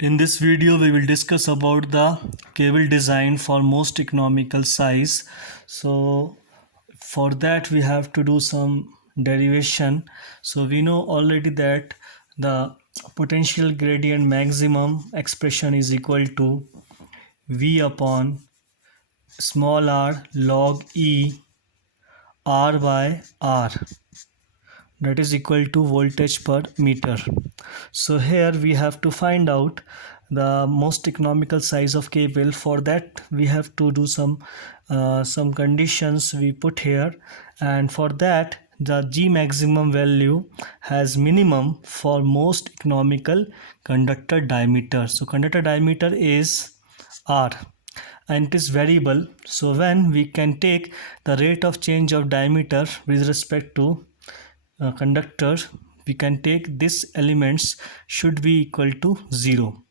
In this video, we will discuss about the cable design for most economical size. So for that we have to do some derivation. So we know already that the potential gradient maximum expression is equal to V upon small r log E R by R, that is equal to voltage per meter. So here we have to find out the most economical size of cable. For that we have to do some conditions we put here, and for that the G maximum value has minimum for most economical conductor diameter. So conductor diameter is R and it is variable. So when we can take the rate of change of diameter with respect to conductor, we can take this elements should be equal to 0.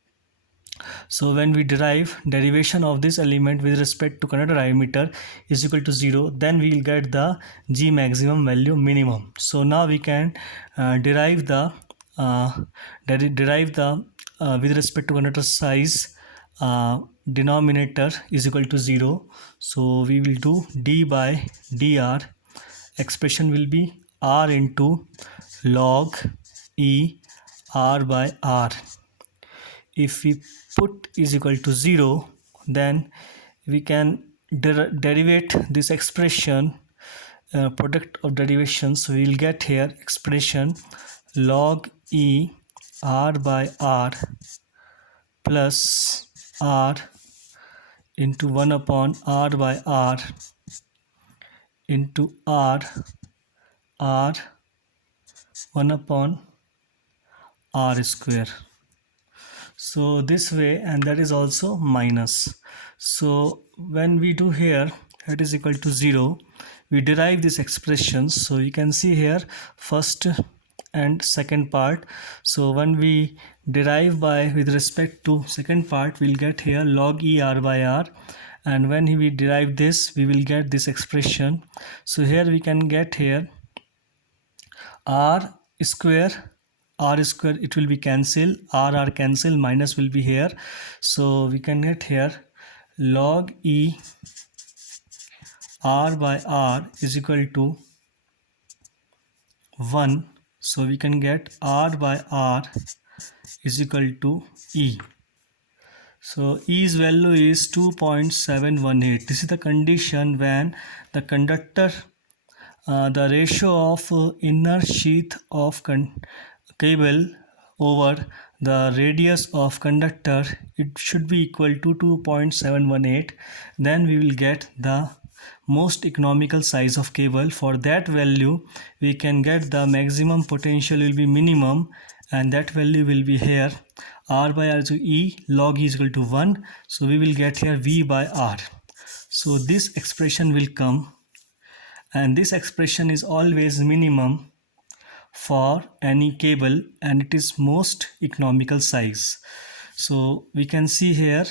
So when we derive derivation of this element with respect to conductor diameter is equal to 0, then we will get the G maximum value minimum. So now we can derive the with respect to conductor size denominator is equal to 0. So we will do d by dr. Expression will be r into log E R by R. If we put is equal to 0, then we can derivate this expression, product of derivations. We will get here expression log E R by R plus R into 1 upon R by R into R 1 upon R square. So this way, and that is also minus. So when we do here it is equal to 0, we derive this expression. So you can see here first and second part. So when we derive by with respect to second part, we'll get here log E R by R, and when we derive this we will get this expression. So here we can get here R square, it will be cancel, R cancel, minus will be here. So we can get here log E R by R is equal to 1. So we can get R by R is equal to E. So E's value is 2.718. This is the condition when the conductor, the ratio of inner sheath of cable over the radius of conductor, it should be equal to 2.718. Then we will get the most economical size of cable. For that value we can get the maximum potential will be minimum, and that value will be here R by R to E log E is equal to 1. So we will get here V by R. So this expression will come, and this expression is always minimum for any cable, and it is most economical size. So we can see here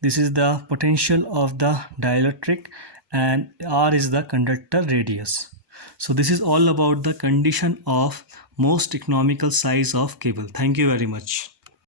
this is the potential of the dielectric and R is the conductor radius. So this is all about the condition of most economical size of cable. Thank you very much.